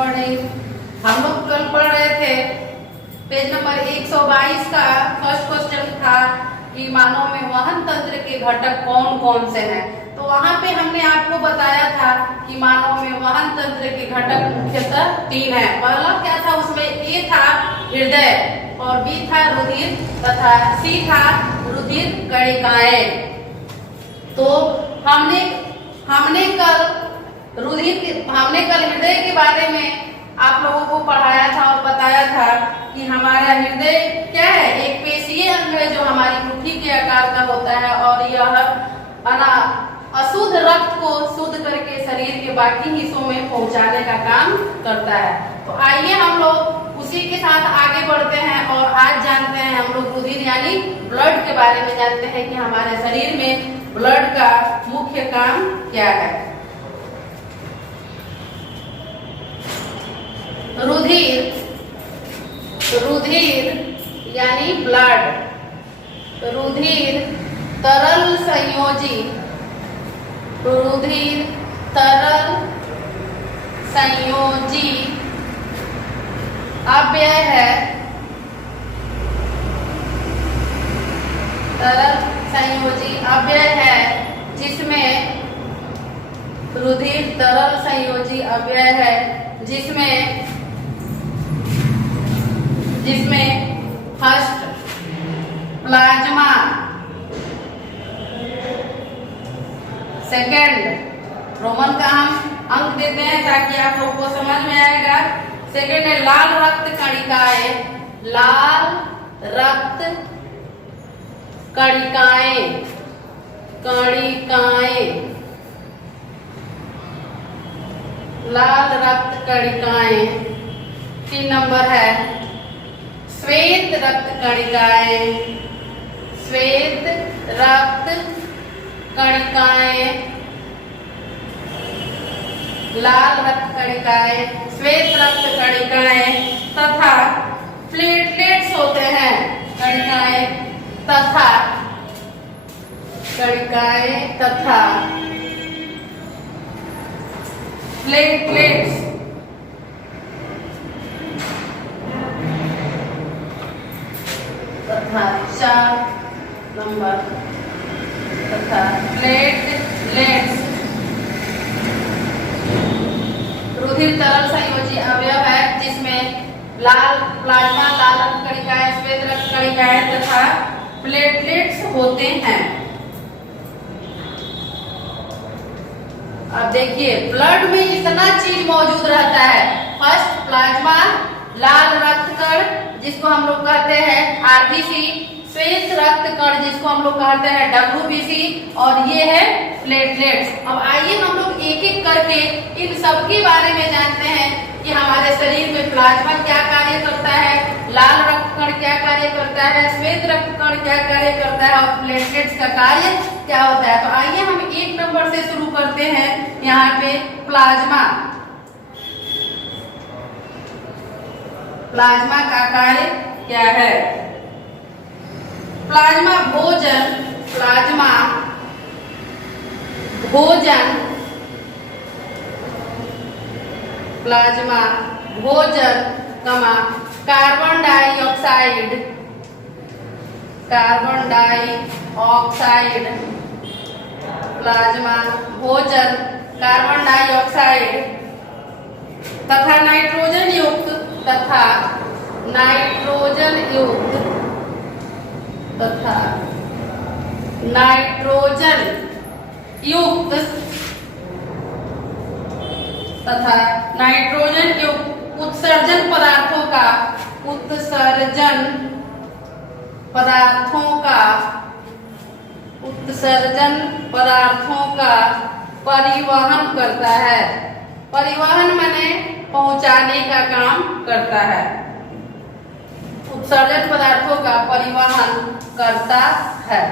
Morning. हम लोग कल पढ़ रहे थे पेज नंबर 122 का फर्स्ट क्वेश्चन था कि मानव में वहन तंत्र के घटक कौन कौन से हैं। तो वहां पे हमने आपको बताया था कि मानव में वहन तंत्र के घटक मुख्यतः 3 हैं। पहला क्या था, उसमें ए था हृदय और बी था रुधिर तथा सी था रुधिर कणिकाएं। तो हमने कल हृदय के बारे में आप लोगों को पढ़ाया था और बताया था कि हमारा हृदय क्या है, एक पेशीय अंग है जो हमारी मुट्ठी के आकार का होता है और यह अशुद्ध रक्त को शुद्ध करके शरीर के बाकी हिस्सों में पहुंचाने का काम करता है। तो आइए हम लोग उसी के साथ आगे बढ़ते हैं और आज जानते हैं हम लोग रुधिर यानी ब्लड के बारे में जानते हैं कि हमारे शरीर में ब्लड का मुख्य काम क्या है। रुधिर यानी ब्लड। रुधिर तरल संयोजी अव्यय है। तरल संयोजी अव्यय है जिसमें रुधिर तरल संयोजी अव्यय है जिसमें फर्स्ट प्लाज्मा, सेकेंड रोमन का हम अंक देते हैं ताकि आप लोग को समझ में आएगा। सेकेंड है लाल रक्त कणिकाएं। लाल रक्त कणिकाएं। लाल रक्त कणिकाएं। 3 नंबर है श्वेत रक्त कणिकाएं। श्वेत रक्त कणिकाएं, लाल रक्त कणिकाएं, श्वेत रक्त कणिकाएं तथा प्लेटलेट्स होते हैं। कणिकाएं तथा प्लेटलेट्स तथा 4 नंबर तथा प्लेटलेट्स। रुधिर तरल संयोजी अवयव है जिसमें लाल प्लाज्मा, लाल रक्त कणिकाएं, श्वेत रक्त कणिकाएं तथा प्लेटलेट्स होते हैं। अब देखिए ब्लड में इतना चीज मौजूद रहता है। फर्स्ट प्लाज्मा, लाल रक्त कण जिसको हम लोग कहते हैं आरबीसी, श्वेत रक्त कण जिसको हम लोग कहते हैं डब्ल्यूबीसी और ये है प्लेटलेट्स। अब आइए हम लोग एक एक करके इन सब के बारे में जानते हैं कि हमारे शरीर में प्लाज्मा क्या कार्य करता है, लाल रक्त कण क्या कार्य करता है, श्वेत रक्त कण क्या कार्य करता है और प्लेटलेट्स का कार्य क्या होता है। तो आइए हम 1 नंबर से शुरू करते हैं। यहाँ पे प्लाज्मा का कार्य क्या है। प्लाज्मा भोजन, कार्बन डाइऑक्साइड, प्लाज्मा भोजन कार्बन डाइऑक्साइड तथा नाइट्रोजन युक्त उत्सर्जन पदार्थों का परिवहन करता है। परिवहन माने पहुंचाने का काम करता है। उत्सर्जन पदार्थों का परिवहन करता है।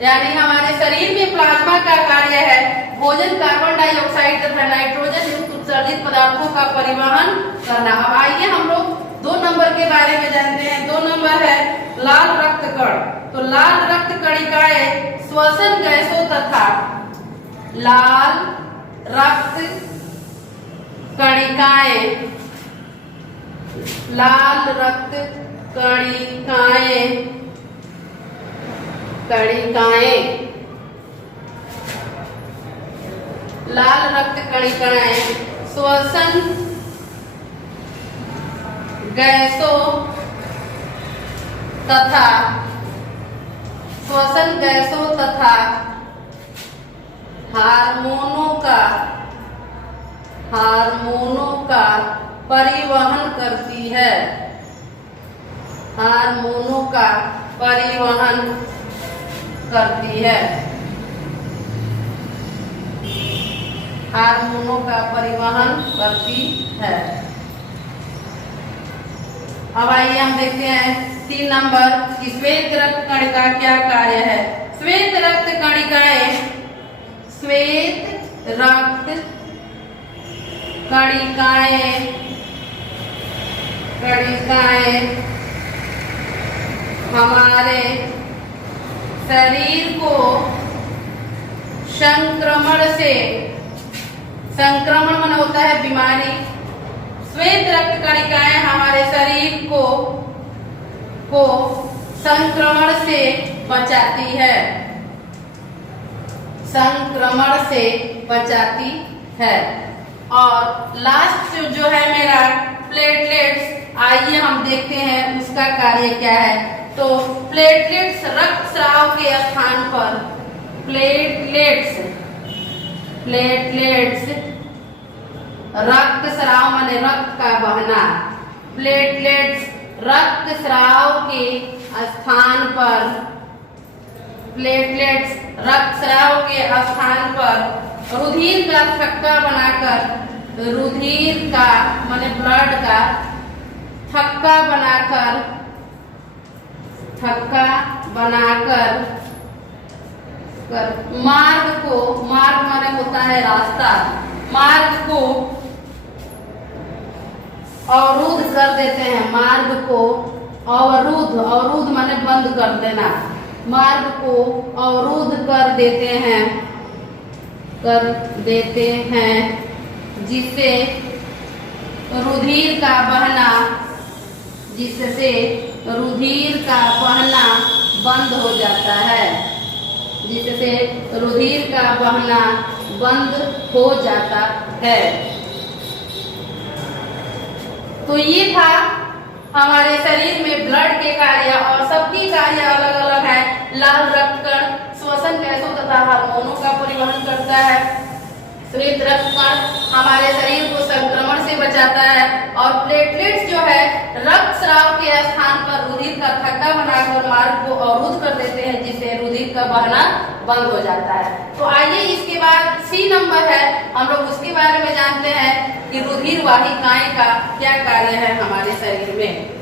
यानी हमारे शरीर में प्लाज्मा का कार्य है भोजन, कार्बन डाइऑक्साइड तथा नाइट्रोजन युक्त उत्सर्जित पदार्थों का परिवहन करना। अब आइए हम लोग 2 नंबर के बारे में जानते हैं। 2 नंबर है लाल रक्त कण। तो लाल रक्त कणिकाएं श्वसन गैसों तथा लाल रक्त कणिकाएं कणिकाएं, लाल रक्त कणिकाएं, कणिकाएं, लाल रक्त कणिकाएं श्वसन गैसों तथा हार्मोनों का परिवहन करती है, हार्मोनों का परिवहन करती है, हार्मोनों का परिवहन करती है। अब आइए हम देखते हैं 3 नंबर कि श्वेत रक्त कणिका क्या कार्य है। श्वेत रक्त कणिकाएं, श्वेत रक्त कणिकाएं, कणिकाएं हमारे शरीर को संक्रमण माने होता है बीमारी। श्वेत रक्त कणिकाएं हमारे शरीर को संक्रमण से बचाती है, संक्रमण से बचाती है। और लास्ट जो है मेरा प्लेटलेट्स, आइए हम देखते हैं उसका कार्य क्या है। तो प्लेटलेट्स रक्त स्राव के स्थान पर, प्लेटलेट्स रक्त स्राव माने रक्त का बहना, प्लेटलेट्स रक्त स्राव के स्थान पर, प्लेटलेट्स रक्त स्राव के स्थान पर रुधिर का थक्का बनाकर, रुधिर का माने ब्लड का थक्का बनाकर मार्ग माने होता है रास्ता, मार्ग को अवरुद्ध कर देते हैं, मार्ग को अवरुद्ध माने बंद कर देना, मार्ग को अवरुद्ध कर देते हैं जिससे रुधिर का बहना बंद हो जाता है, जिससे रुधिर का बहना बंद हो जाता है। तो ये था हमारे शरीर में ब्लड के कार्य, और सबकी कार्य अलग अलग है। लाल रक्त कण श्वसन गैसों तथा हार्मोनों का परिवहन करता है। श्वेत रक्त कण हमारे शरीर को संक्रमण से बचाता है, और प्लेटलेट्स जो है रक्त स्राव के स्थान पर रुधिर का थक्का बनाकर मार्ग को अवरुद्ध कर देते हैं, जिससे रुधिर का बहना बंद हो जाता है। तो आइए इसके बाद सी नंबर है, हम लोग उसके बारे में जानते हैं कि रुधिर वाहिकाएं का क्या कार्य है हमारे शरीर में।